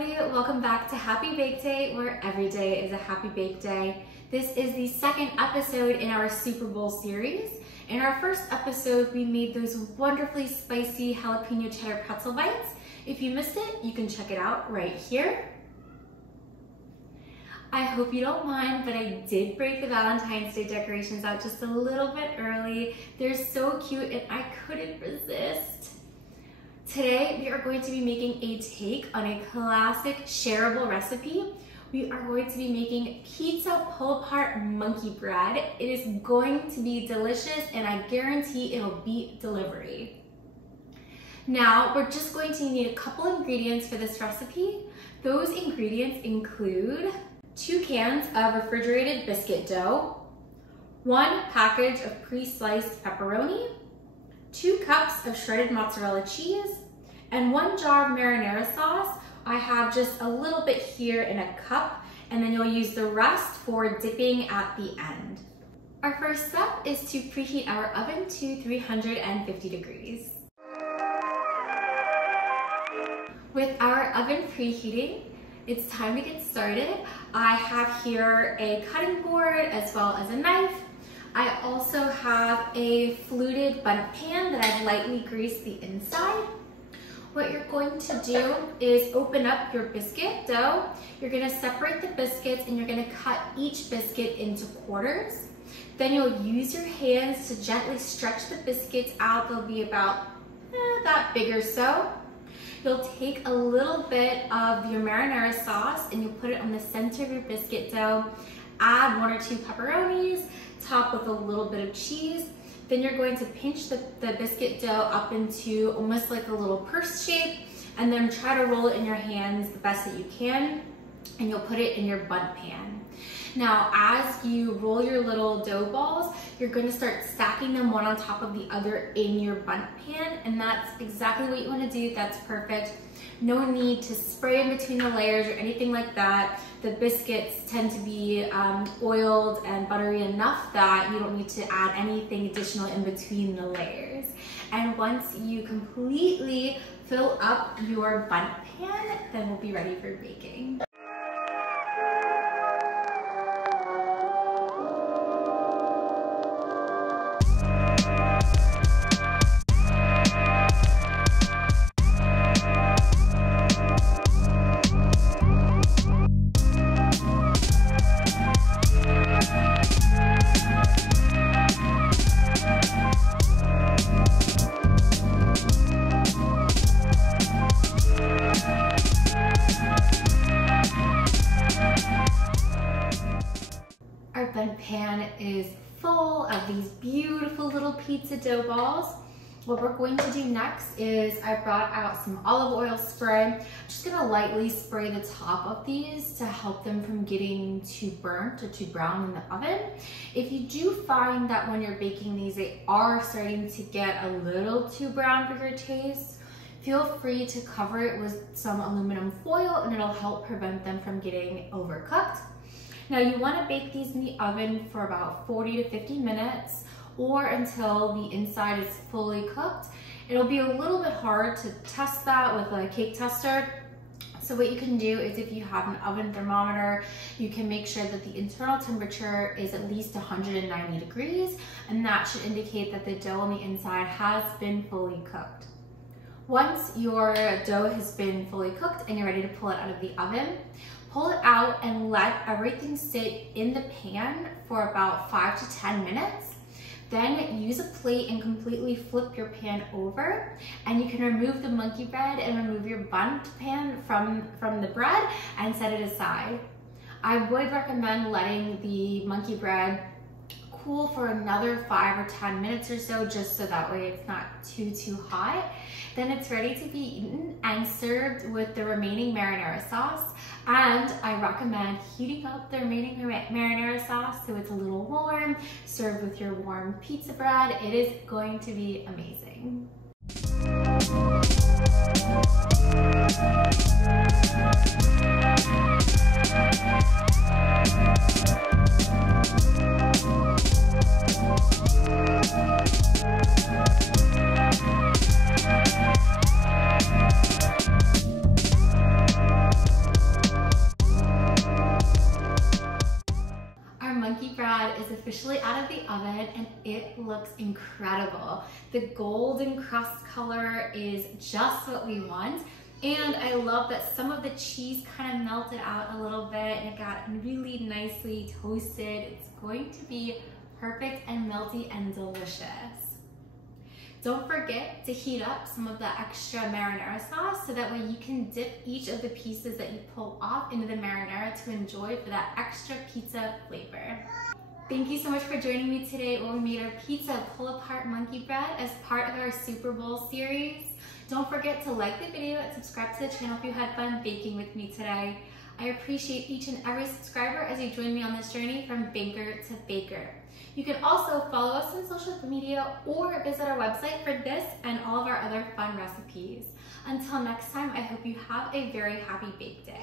everybody, welcome back to Happy Bake Day, where every day is a happy bake day. This is the second episode in our Super Bowl series. In our first episode, we made those wonderfully spicy jalapeno cheddar pretzel bites. If you missed it, you can check it out right here. I hope you don't mind, but I did break the Valentine's Day decorations out just a little bit early. They're so cute and I couldn't resist. Today, we are going to be making a take on a classic shareable recipe. We are going to be making pizza pull-apart monkey bread. It is going to be delicious and I guarantee it'll beat delivery. Now, we're just going to need a couple ingredients for this recipe. Those ingredients include 2 cans of refrigerated biscuit dough, 1 package of pre-sliced pepperoni, 2 cups of shredded mozzarella cheese, and 1 jar of marinara sauce. I have just a little bit here in a cup, and then you'll use the rest for dipping at the end. Our first step is to preheat our oven to 350 degrees. With our oven preheating, it's time to get started. I have here a cutting board as well as a knife. I also have a fluted bundt pan that I've lightly greased the inside. What you're going to do is open up your biscuit dough. You're gonna separate the biscuits and you're gonna cut each biscuit into quarters. Then you'll use your hands to gently stretch the biscuits out. They'll be about that big or so. You'll take a little bit of your marinara sauce and you'll put it on the center of your biscuit dough. Add 1 or 2 pepperonis, top with a little bit of cheese. Then you're going to pinch the biscuit dough up into almost like a little purse shape and then try to roll it in your hands the best that you can, and you'll put it in your bundt pan. Now, as you roll your little dough balls, you're going to start stacking them one on top of the other in your bundt pan, and that's exactly what you want to do. That's perfect. No need to spray in between the layers or anything like that. The biscuits tend to be oiled and buttery enough that you don't need to add anything additional in between the layers. And once you completely fill up your bundt pan, then we'll be ready for baking. Our bundt pan is full of these beautiful little pizza dough balls. What we're going to do next is I brought out some olive oil spray. I'm just gonna lightly spray the top of these to help them from getting too burnt or too brown in the oven. If you do find that when you're baking these, they are starting to get a little too brown for your taste, feel free to cover it with some aluminum foil and it'll help prevent them from getting overcooked. Now you want to bake these in the oven for about 40 to 50 minutes or until the inside is fully cooked. It'll be a little bit hard to test that with a cake tester. So what you can do is if you have an oven thermometer, you can make sure that the internal temperature is at least 190 degrees, and that should indicate that the dough on the inside has been fully cooked. Once your dough has been fully cooked and you're ready to pull it out of the oven, pull it out and let everything sit in the pan for about 5 to 10 minutes. Then use a plate and completely flip your pan over, and you can remove the monkey bread and remove your bundt pan from the bread and set it aside. I would recommend letting the monkey bread cool for another 5 or 10 minutes or so, just so that way it's not too hot. Then it's ready to be eaten and served with the remaining marinara sauce. And I recommend heating up the remaining marinara sauce so it's a little warm, served with your warm pizza bread. It is going to be amazing. looks incredible. The golden crust color is just what we want. And I love that some of the cheese kind of melted out a little bit and it got really nicely toasted. It's going to be perfect and melty and delicious. Don't forget to heat up some of the extra marinara sauce so that way you can dip each of the pieces that you pull off into the marinara to enjoy for that extra pizza flavor. Thank you so much for joining me today when we made our pizza pull-apart monkey bread as part of our Super Bowl series. Don't forget to like the video and subscribe to the channel if you had fun baking with me today. I appreciate each and every subscriber as you join me on this journey from banker to baker. You can also follow us on social media or visit our website for this and all of our other fun recipes. Until next time, I hope you have a very happy bake day.